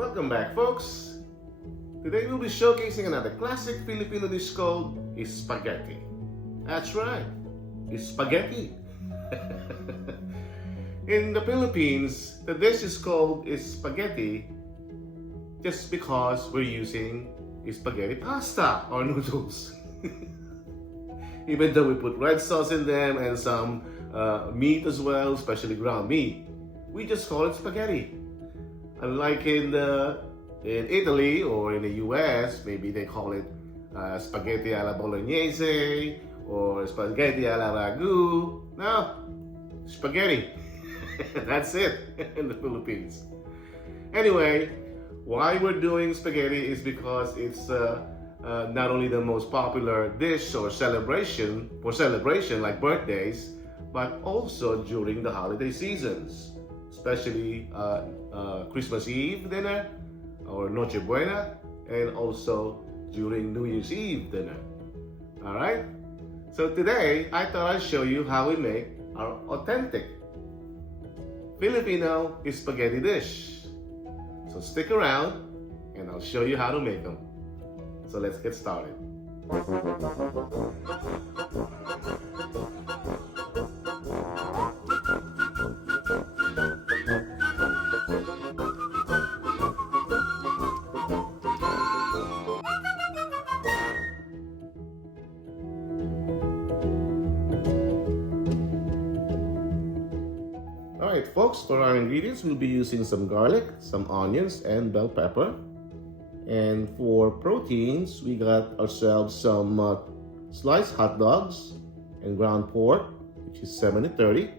Welcome back, folks. Today we'll be showcasing another classic Filipino dish called spaghetti. That's right, it's spaghetti. In the Philippines, the dish is called spaghetti just because we're using spaghetti pasta or noodles. Even though we put red sauce in them and some meat as well, especially ground meat, we just call it spaghetti. Unlike in Italy or in the US, maybe they call it spaghetti alla bolognese or spaghetti alla ragu. No, spaghetti. That's it in the Philippines. Anyway, why we're doing spaghetti is because it's not only the most popular dish or celebration like birthdays, but also during the holiday seasons, especially Christmas Eve dinner or Noche Buena, and also during New Year's Eve dinner. All right? So today, I thought I'd show you how we make our authentic Filipino spaghetti dish. So stick around and I'll show you how to make them. So let's get started. Alright folks, for our ingredients, we'll be using some garlic, some onions, and bell pepper. And for proteins, we got ourselves some sliced hot dogs and ground pork, which is 70-30.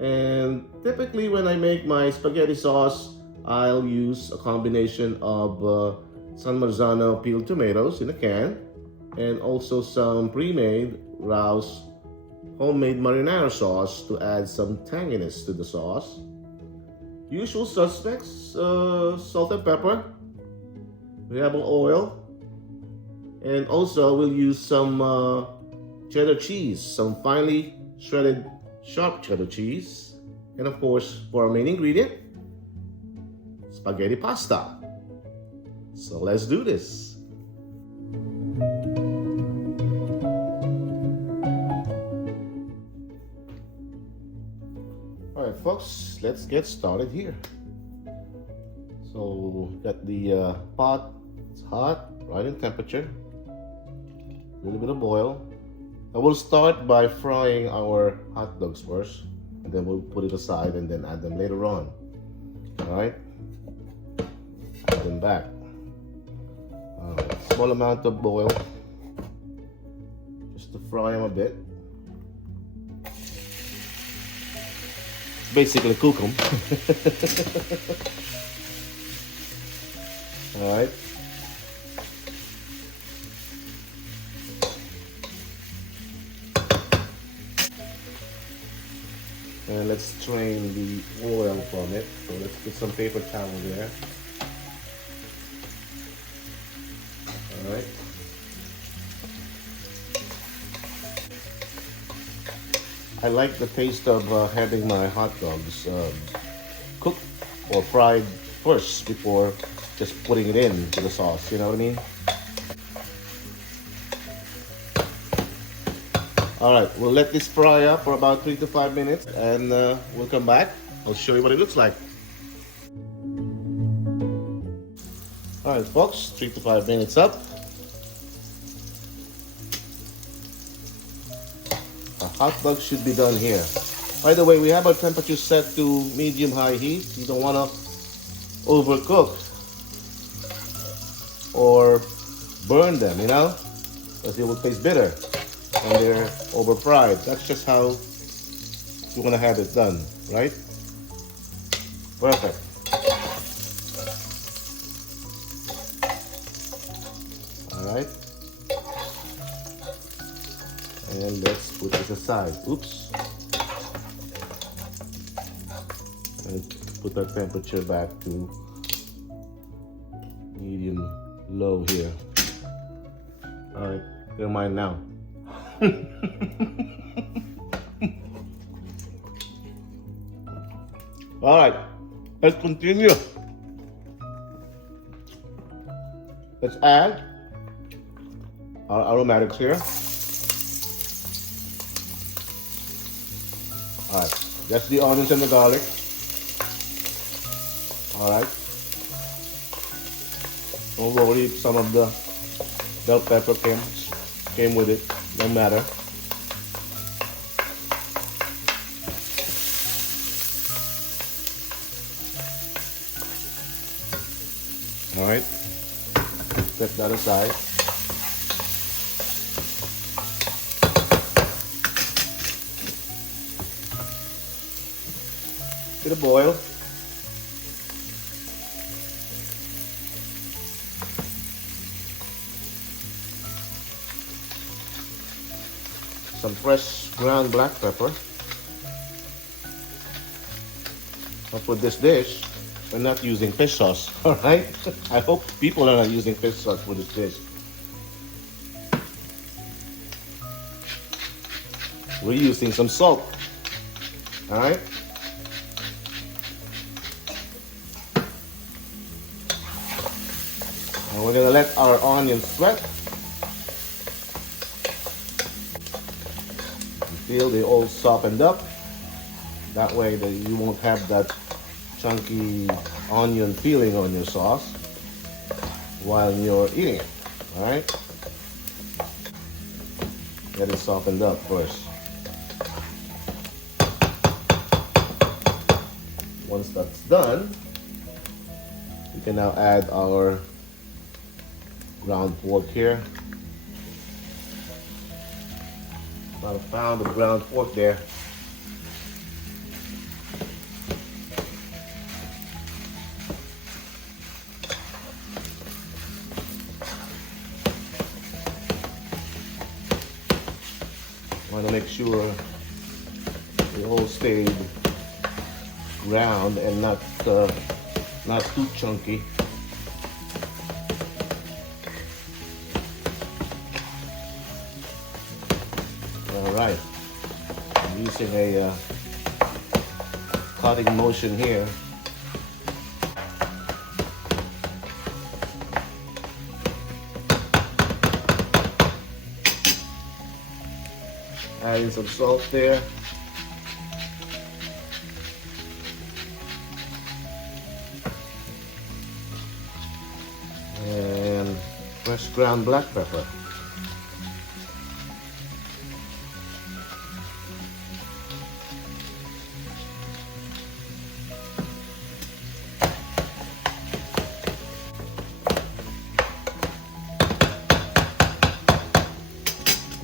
And typically when I make my spaghetti sauce, I'll use a combination of San Marzano peeled tomatoes in a can, and also some pre-made Rao's homemade marinara sauce to add some tanginess to the sauce. Usual suspects, salt and pepper, vegetable oil, and also we'll use some cheddar cheese, some finely shredded sharp cheddar cheese, and of course, for our main ingredient, spaghetti pasta. So let's do this. Alright folks, let's get started here. So got the pot, it's hot, right in temperature, a little bit of oil. I will start by frying our hot dogs first, and then we'll put it aside and then add them later on. Alright, add them back. Small amount of oil, just to fry them a bit. Basically cook them. All right. And let's strain the oil from it. So let's put some paper towel there. All right. I like the taste of having my hot dogs cooked or fried first before just putting it into the sauce, you know what I mean? Alright, we'll let this fry up for about 3 to 5 minutes and we'll come back. I'll show you what it looks like. Alright folks, 3 to 5 minutes up. Hot dogs should be done here. By the way, we have our temperature set to medium-high heat. You don't want to overcook or burn them, you know, because it will taste bitter when they're over-fried. That's just how you want to have it done, right? Perfect. All right. And let's put this aside. Oops. And put our temperature back to medium low here. Alright, never mind now. Alright, let's continue. Let's add our aromatics here. Alright, that's the onions and the garlic. Alright. Don't worry if some of the bell pepper came with it. Don't matter. Alright. Set that aside. Get a boil. Some fresh ground black pepper. But for this dish, we're not using fish sauce, alright? I hope people are not using fish sauce for this dish. We're using some salt, alright? And we're gonna let our onions sweat until they all softened up. That way you won't have that chunky onion feeling on your sauce while you're eating it. Alright? Get it softened up first. Once that's done, we can now add our ground pork here. About a pound of ground pork there. Want to make sure they all stayed round and not too chunky. All right, I'm using a cutting motion here. Adding some salt there. And fresh ground black pepper.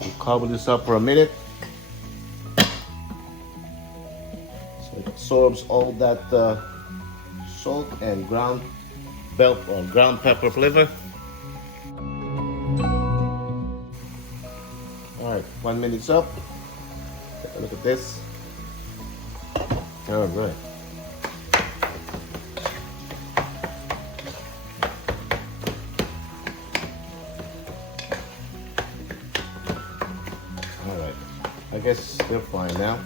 We'll cover this up for a minute. Absorbs all that salt and ground pepper flavor. All right, 1 minute's up. Take a look at this. All right. All right, I guess they're fine now.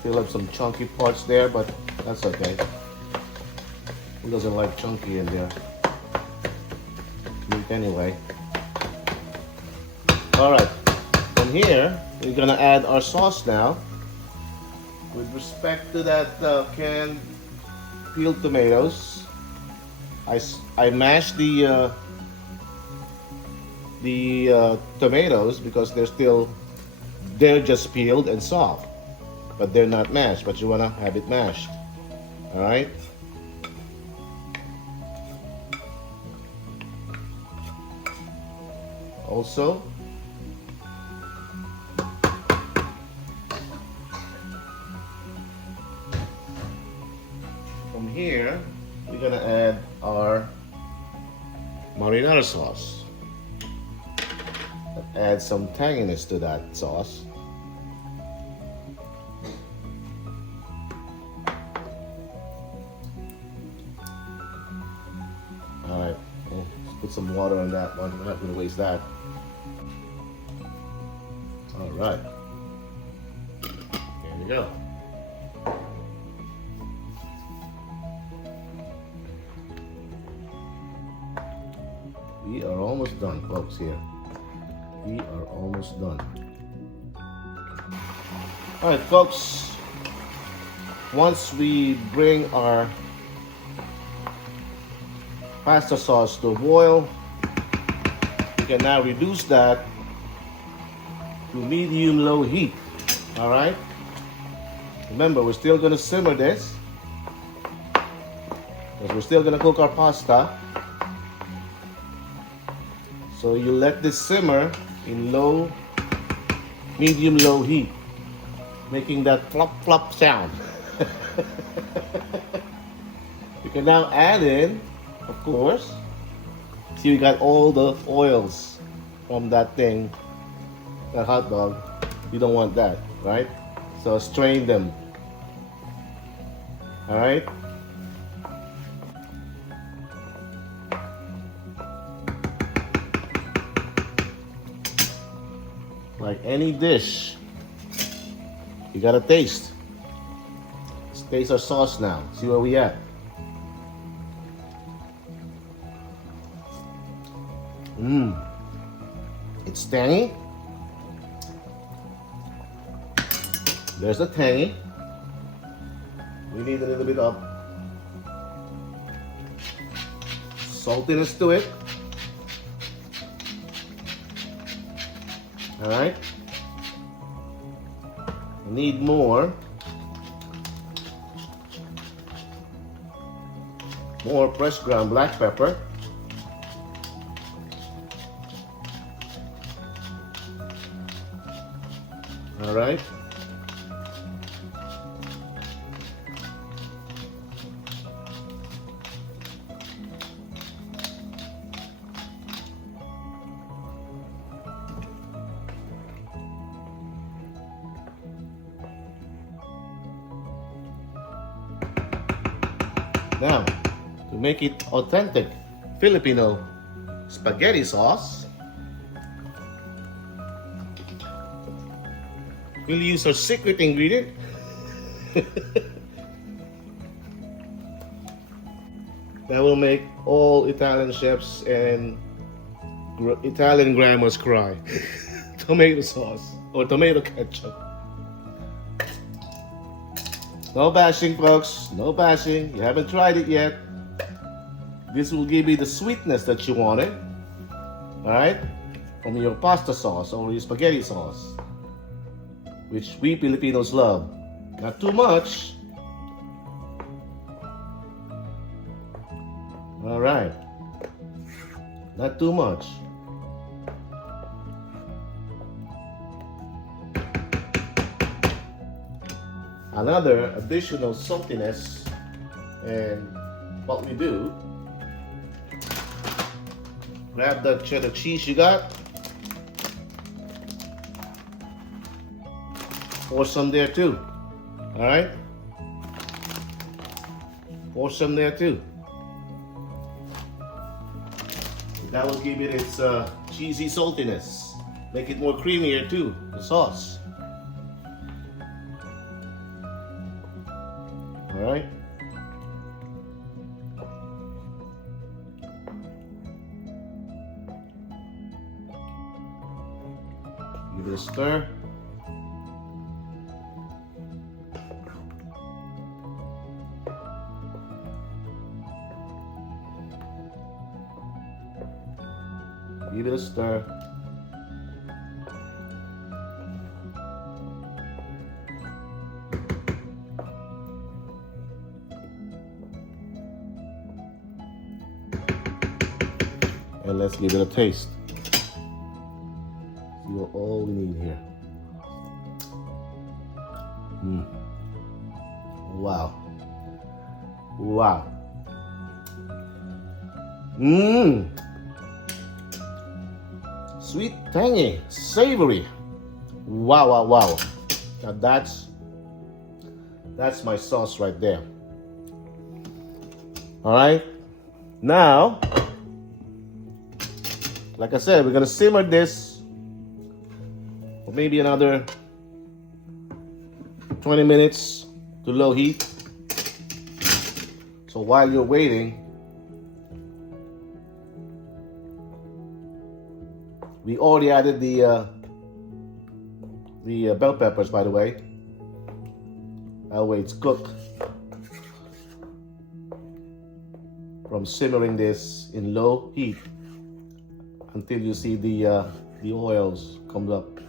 Still have some chunky parts there, but that's okay. Who doesn't like chunky in their meat anyway? Alright, from here, we're gonna add our sauce now. With respect to that canned peeled tomatoes, I mashed the tomatoes because they're just peeled and soft. But they're not mashed, but you wanna have it mashed. Alright? Also, from here, we're gonna add our marinara sauce. Add some tanginess to that sauce. Alright, let's put some water on that one. We're not going to waste that. Alright. Here we go. We are almost done, folks, here. We are almost done. All right, folks. Once we bring our pasta sauce to a boil, we can now reduce that to medium-low heat. All right? Remember, we're still going to simmer this because we're still going to cook our pasta. So you let this simmer in medium-low heat, making that flop-flop sound. You can now add in, of course, see we got all the oils from that thing, that hot dog. You don't want that, right? So strain them. All right? Like any dish, you gotta taste. Let's taste our sauce now. See where we at. It's tangy. There's the tangy. We need a little bit of saltiness to it. All right. We need more fresh ground black pepper. All right. Now, to make it authentic Filipino spaghetti sauce, we'll use our secret ingredient. That will make all Italian chefs and Italian grandmas cry. Tomato sauce or tomato ketchup. No bashing, folks. No bashing. You haven't tried it yet. This will give you the sweetness that you wanted. Alright? From your pasta sauce or your spaghetti sauce, which we Filipinos love. Not too much. Alright. Not too much. Another additional saltiness, and what we do, grab that cheddar cheese you got, pour some there too. All right, pour some there too. That will give it its cheesy saltiness, make it more creamier too, the sauce. All right. Give it a stir. Give it a stir. And let's give it a taste. See what all we need here. Wow. Wow. Sweet, tangy, savory. Wow, wow, wow. Now that's my sauce right there. All right. Now, like I said, we're gonna simmer this for maybe another 20 minutes to low heat. So while you're waiting, We already added the bell peppers, by the way. That way it's cooked. From simmering this in low heat until you see the oils come up.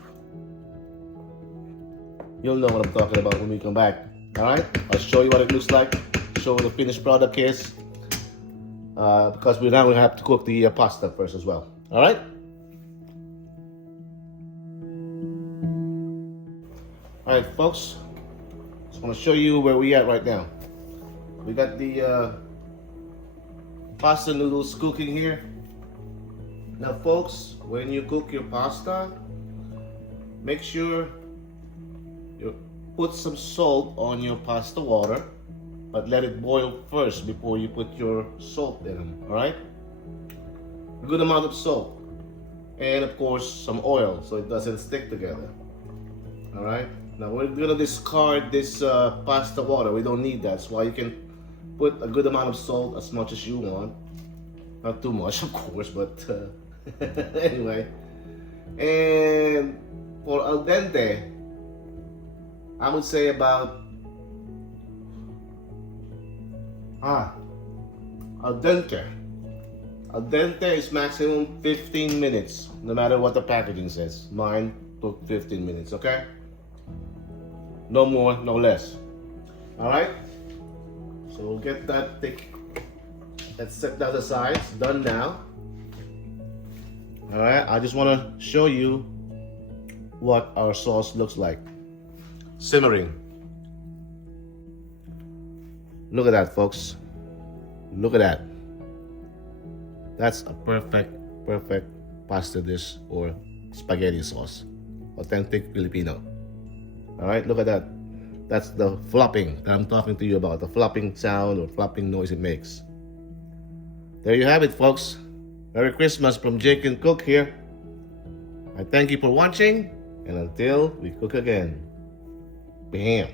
You'll know what I'm talking about when we come back. Alright? I'll show you what it looks like, show what the finished product is. Because we're now going to have to cook the pasta first as well. Alright? Alright folks, just want to show you where we at right now. We got the pasta noodles cooking here. Now folks, when you cook your pasta, make sure you put some salt on your pasta water, but let it boil first before you put your salt in them, alright? A good amount of salt. And of course, some oil so it doesn't stick together. Alright? Now we're gonna discard this pasta water. We don't need that. That's why you can put a good amount of salt, as much as you want. Not too much, of course, but anyway. And for al dente, I would say about al dente. Al dente is maximum 15 minutes, no matter what the packaging says. Mine took 15 minutes, okay? No more, no less. Alright? So we'll get that thick. Let's set that aside. It's done now. Alright, I just want to show you what our sauce looks like. Simmering. Look at that, folks. Look at that. That's a perfect pasta dish or spaghetti sauce. Authentic Filipino. Alright, look at that. That's the flopping that I'm talking to you about. The flopping sound or flopping noise it makes. There you have it, folks. Merry Christmas from Jake and Cook here. I thank you for watching, and until we cook again. Bam.